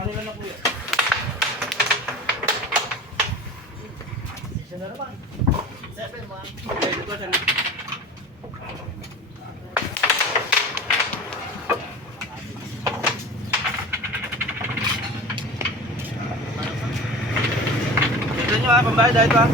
kanila na kuya. Siya na naman. 7-1. Okay, dito siya na. Dito nyo ha, pambayad dahil pa.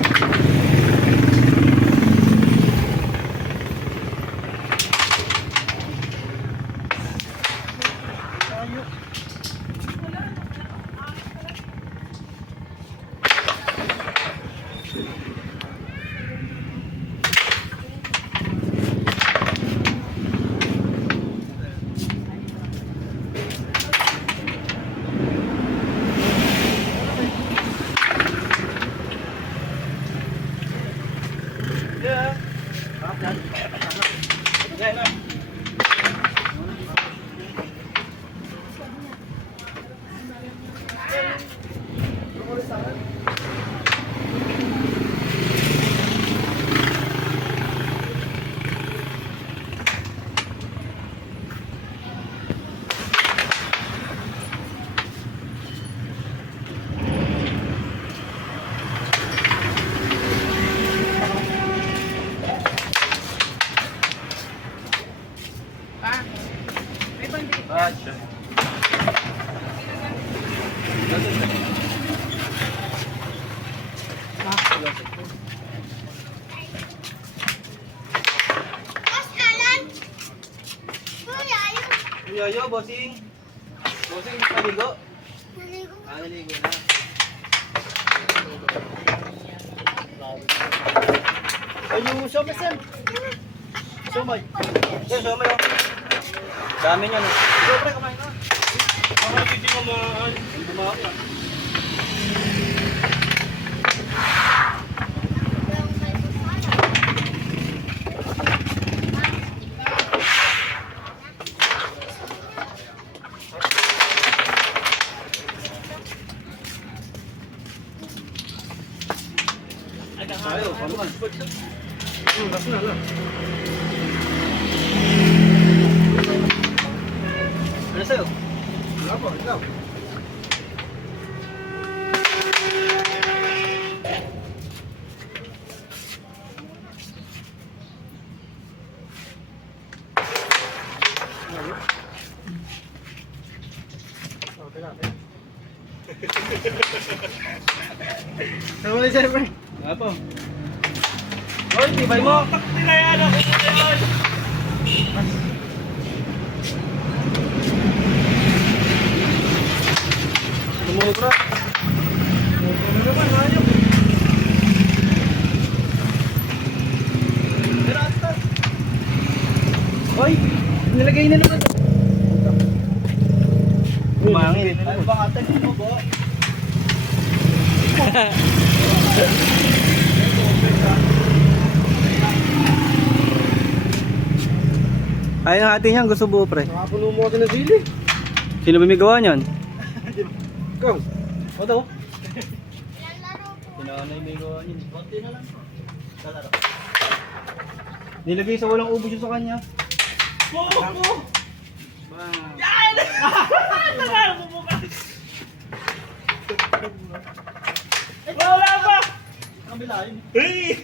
Yoyo, bossing. Bossing, naligo? Naligo. Ah, naligo na. Ay, yung siomay, Sam. Siomay. Yan, siomay, oh. Dami niya, no? Siyempre, kumain na. Ako, hindi mo maan. Hindi bumawa ka. Ayo, paluan. Basta na lang. Ano sa'yo? Wala po, ikaw. Sama ni sir, pre. Apa? Hoy, tibay mo. Takpila yan ako ngayon. Lumubra. Ano naman, hayop. Pirata. Hoy, nilagay na naman. Umangin. Ay, bangatan mo, bo. Ayun ang ating yan, gusto buo pre. Nakapuno mo kasi ng sili. Sino ba may gawa niyan? Ikaw. O daw? Pinanay may gawa niyan. Konti na lang po. Salaro. Nilagay sa walang ubos yun sa kanya. Oo! Yan! Tagal mo bukas! Wala pa! Kabila yun. Hey!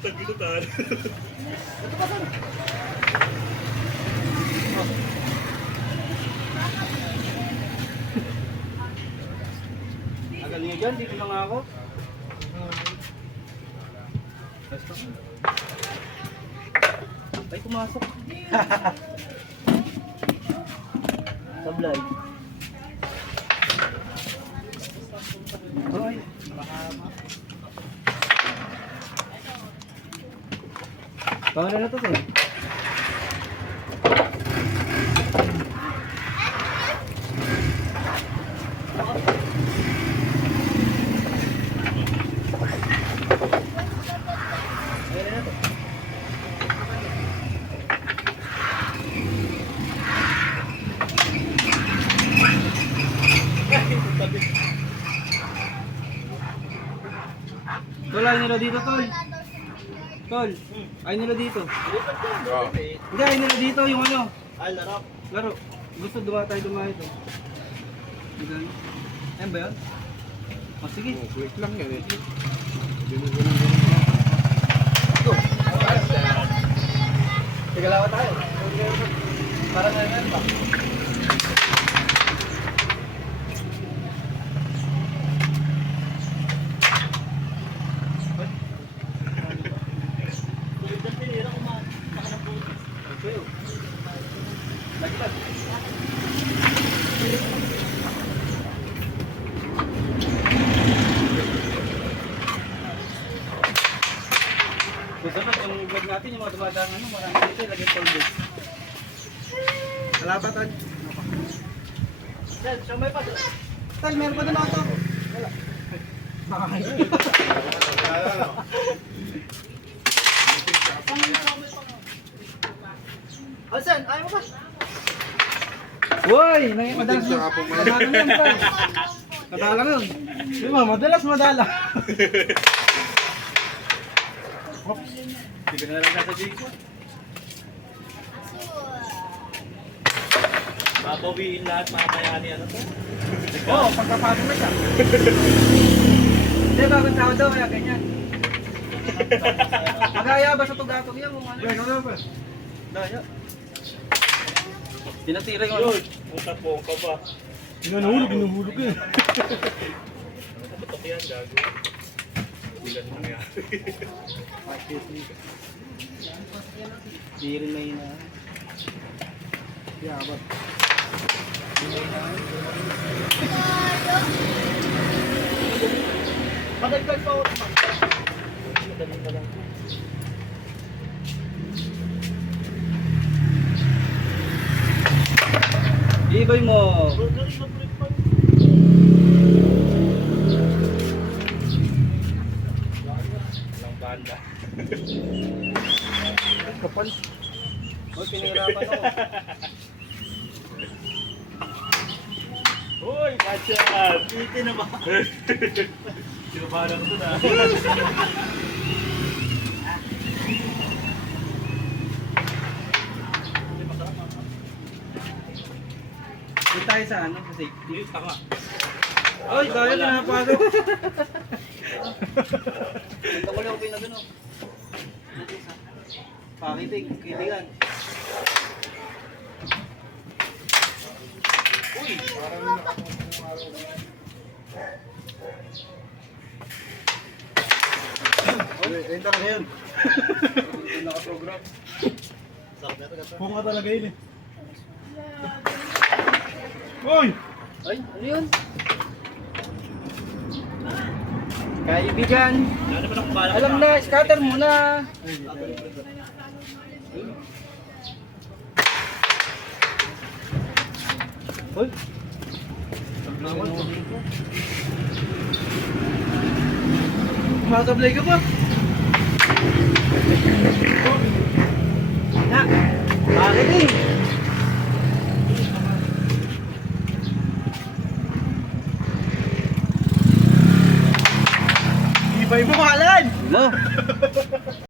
Tagito tayo. Ito pa saan? Agaling nyo dyan, dito na nga ako. Ay, pumasok. Sablay. Ay, paano na to sir? Tol, ayaw nila dito, Tol. Tol, ayaw nila dito. Hindi, ayaw nila dito yung ano. Ay, larap. Laro. Gusto tayo dumayo to. Ayan ba yun? O sige. Oh, click lang yan eh. Go. Tigalawa tayo. Para na yan ba? Gusto na yung vlog natin, yung mga dumadaan ano, marami dito, lagay toll booth. Kalapatan. Dad, siya may pa. Tal, meron pa doon ako. Wala. Alsan, ayaw mo ba? Woy! Madalas Sa kapong may- madalang yun, Tal. Madalang yun. Di ba, madalas madala. Hindi ka na lang sasabihin ko. Babawiin lahat mamaya ni ano to? Oo, pagkapasok na siya. Hindi, bagong tao daw, kaya ganyan. Magaya ba sa tugatong yan kung ano? Ano ba? Daya. Tinatira yung Yun! Ang tapong ka ba? Hinuhulog eh. Patok yan, gago. Hindi ka nangyari. Hindi rin may na. Yabat. Madagdag pa ako. Madali pa lang. Ibay mo. Galing na break pa. Walang banda. Kapal. Oh, pinahirapan ako. Hoy! Katya! Piti naman! Sinabahan ako ito na. Dito tayo sa ano, sa safety. Tama. Oy, dahil na napalo. Ito ko lang na doon. Pakitig, kiligan. Uy! Enta ka na yun. Hindi naka-program. Sarap na ito. Kung nga talaga yun eh. Hoy! Ay, ano yun? Kaibigan, Ano naman akong balak alam na, scatter muna. Hoy. Makasablay ka ba?